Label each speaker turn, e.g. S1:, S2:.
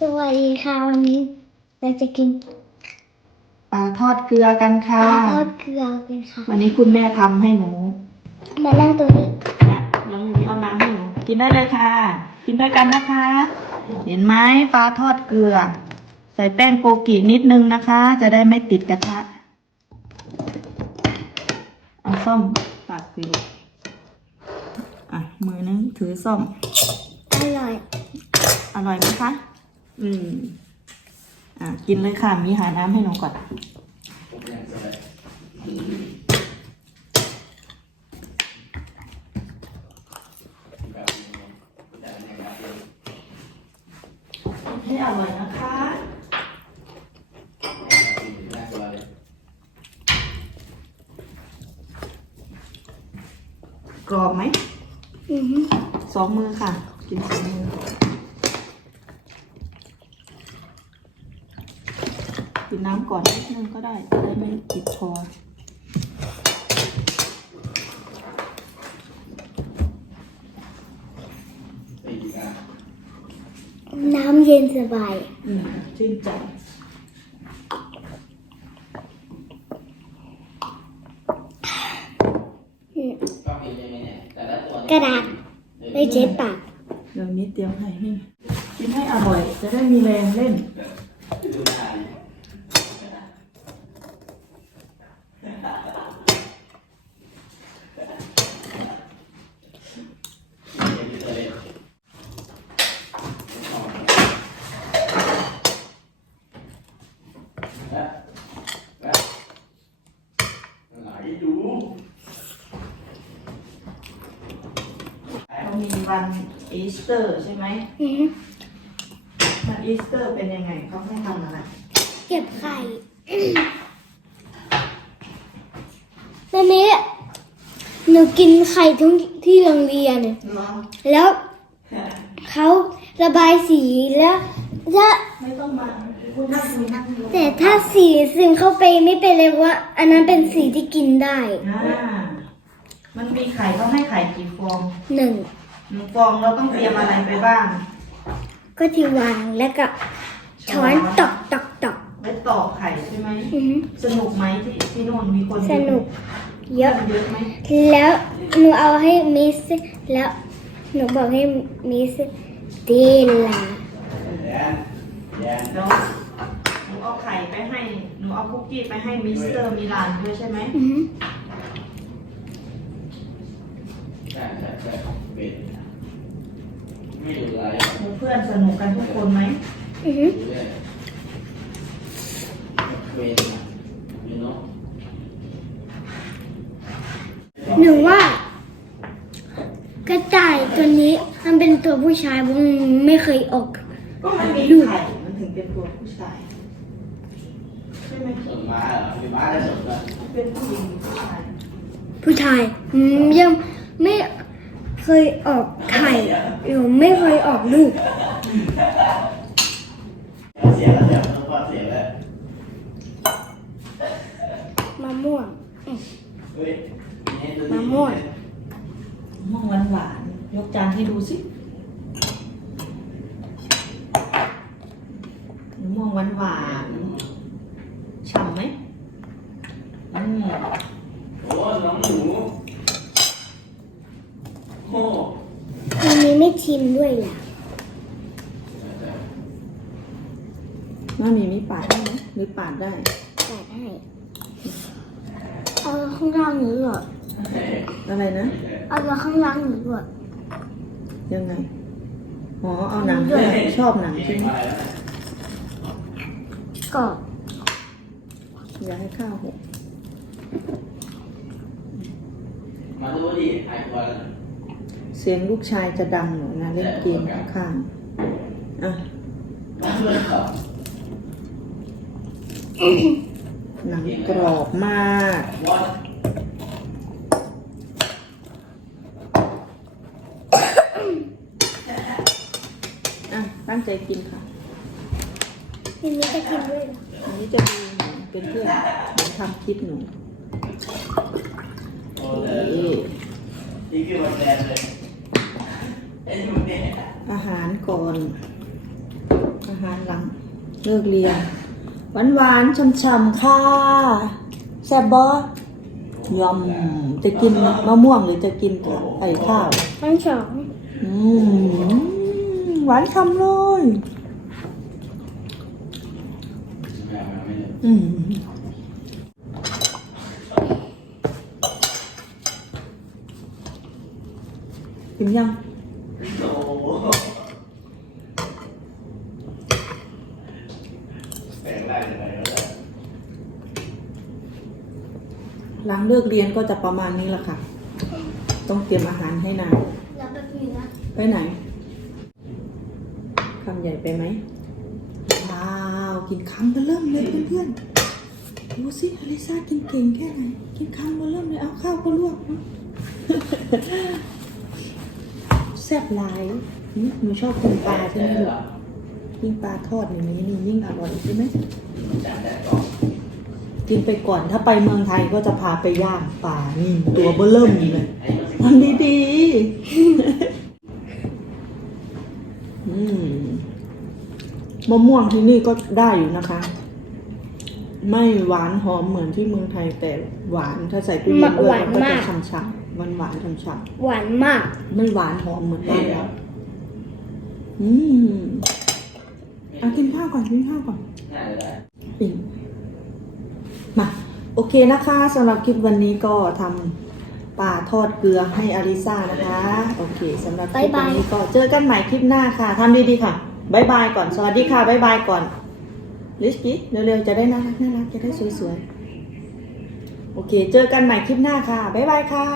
S1: สวัสดีค่ะวันนี้เราจะกิน
S2: ปลาทอดเกลือกันปค่ะ ล
S1: าทอดเกลือกันค่ะ
S2: วันนี้คุณแม่ทำให้หนู
S1: มานั่งตัวนี้
S2: นะน้องมีเอาน้ำให้หนูกินได้เลยค่ะ กินด้วยกันนะคะ เห็นไหมปลาทอดเกลือ ใส่แป้งโกกินิดนึงนะคะ จะได้ไม่ติดกระทะเอาส้อมตักสิลูกอะมือนึงถือส้อมอร่อยอร่อยไหมคะ อืม อะ กินเลยค่ะ มีหาน้ำให้หนูก่อน ให้อร่อยนะคะ กรอบไหม อือหือสองมือค่ะ กินสองมือ กินน้ำก่อนนิดนึงก็ได้จะได้ไม่ติดคอ
S1: น้ำเย็นสบาย
S2: อืมชื่นใจ
S1: อืมกระดาษไปเช็ดปาก
S2: เดี๋ยวนี้เตรียมให้นี่กินให้อร่อย จะได้มีแรงเล่น เขามี วันอีสเตอร์ใช่ไหมอือหือวันอีสเตอร์เป็นยังไงเขาให้ทำอะไร
S1: เก็บไข่ตอนนี้หนูกินไข่ทุกที่โรงเรียนเนาะแล้วเขาระบายสีแล้ว
S2: ถ้าไม่ต้องมาคุณนั่ง
S1: คุยนั่งคุยแต่ถ้าสีซึมเข้าไปไม่เป็นเลยว่า อันนั้นเป็นสีที่กินได้
S2: อ่ามันมีไข่เขาให้ไข่กี่ฟองหนึ่ง หนึ่งฟองเราต้องเตรียมอะไรไปบ้าง
S1: ก็ที่วางแล้วก็ช้อนตอกตอกตอก
S2: ไว้ตอกไข่ใช่ไหม อือหือสนุกไหมที่ที่โน่นมีคน
S1: สนุกเยอะ เยอะไหมแล้วหนูเอาให้มิสแล้วหนูบอกให้มิสดีลา
S2: แล้วหนูเอาไข่ไปให้หนูเอาคุกกี้ไปให้มิสเตอร์มิลานด้วยใช่ไหมอือหือ หมู่เพื่อนสนุกกันทุกคนไหม
S1: อือหือหนูว่า กระต่ายตัวนี้มันเป็นตัวผู้ชายผมไม่เคยออก
S2: ก็มันมีไข่มันถึงเป็นตัวผู้ชายใช่ไหมเป็นผู้หญิงหรือผู้ชาย
S1: ผู้ชายอืมยังไม่ เคยออกไข่หรือไม่เคยออกลูก
S3: เสียแล้วเสียแล้วพอเสียแล้ว
S1: มะม่วง เฮ้ยมะม่วง
S2: ม่วงหวานหวานๆยกจานให้ดูสิมะม่วงหวานหวานๆฉ่ำไหมอืมโอ้น้องหนู
S1: โอ้ อันนี้ไม่ ชิมด้วยล่ะ
S2: น้ามีมีปาดได้ไหมหรือปาดได้ตัดให้
S1: เอาข้างล่างหนูเหรออะไรนะ เอาข้างล่างหนูเหรอ
S2: ยังไง อ๋อ เอาหนังด้วยชอบหนังใช่ไหมกรอบอย่าให้ข้าวหกมาดูดิหายตัวแล้ว เสียงลูกชายจะดังหน่อยนะเล่นเกมข้างๆอะมาดูต่อหนังกรอบมากวอดอะตั้งใจกินค่ะ
S1: อันนี้จะกินด้วยเหรอ
S2: อันนี้จะดูหนูเป็นเพื่อนหนูทำคลิปหนูโอ้เอเลยอนี่คือวันแดนเลยไอาหารก่อน อาหารหลังเลิกเรียนหวานหวานๆช่ำๆค่ะแซ่บบอยำจะกินมะม่วงหรือจะกินไอ้ข้าวทั้งสองหวานคำเลยแม่มาไม่เลยอืมกินยัง โอ้โห แปลงได้ยังไงวะเนี่ยหลังเลิกเรียนก็จะประมาณนี้แหละค่ะ ต้องเตรียมอาหารให้นาง
S1: แล้วก็มีนะ
S2: ไปไหนคำใหญ่ไปไหมว้าว กินคำก็เริ่มเลยเพื่อนๆ ดูสิอลิซากินเก่งแค่ไหน กินคำก็เริ่มเลย เอาข้าวก็ลวกเนอะแซ่บหลายนี่หนูชอบกินปลาใช่ไหมลูก ยิ่งปลาทอดอย่างนี้นี่ยิ่งอร่อยใช่ไหมจัดแต่ก่อนกินไปก่อนถ้าไปเมืองไทยก็จะพาไปย่างปลานี่ตัวเบอเริ่มเลยไอ้มันสิทำดีๆอืมมะม่วงที่นี่ก็ได้อยู่นะคะ ไม่หวานหอมเหมือนที่เมืองไทยแต่หวานถ้าใส่ต
S1: ู้เย็นด้วยมันก็จะฉ
S2: ่ำๆหวานหวานๆฉ่
S1: ำหวานมาก
S2: ๆไม่หวานหอมเหมือนบ้านเราอืมเอา กินข้าวก่อนกินข้าวก่อนน่าจะได้ปิ่งมาโอเคนะคะสำหรับคลิปวันนี้ก็ทำปลาทอดเกลือให้อาริซ่านะคะ โอเคสำหรับคลิปวันนี้ก็เจอกันใหม่คลิปหน้าค่ะทำดีๆค่ะบายบายก่อนสวัสดีค่ะบายบายก่อนลิสกี้เร็วๆจะได้น่ารักน่ารักจะได้สวยๆโอเค เจอกันใหม่คลิปหน้าค่ะบายบายค่ะ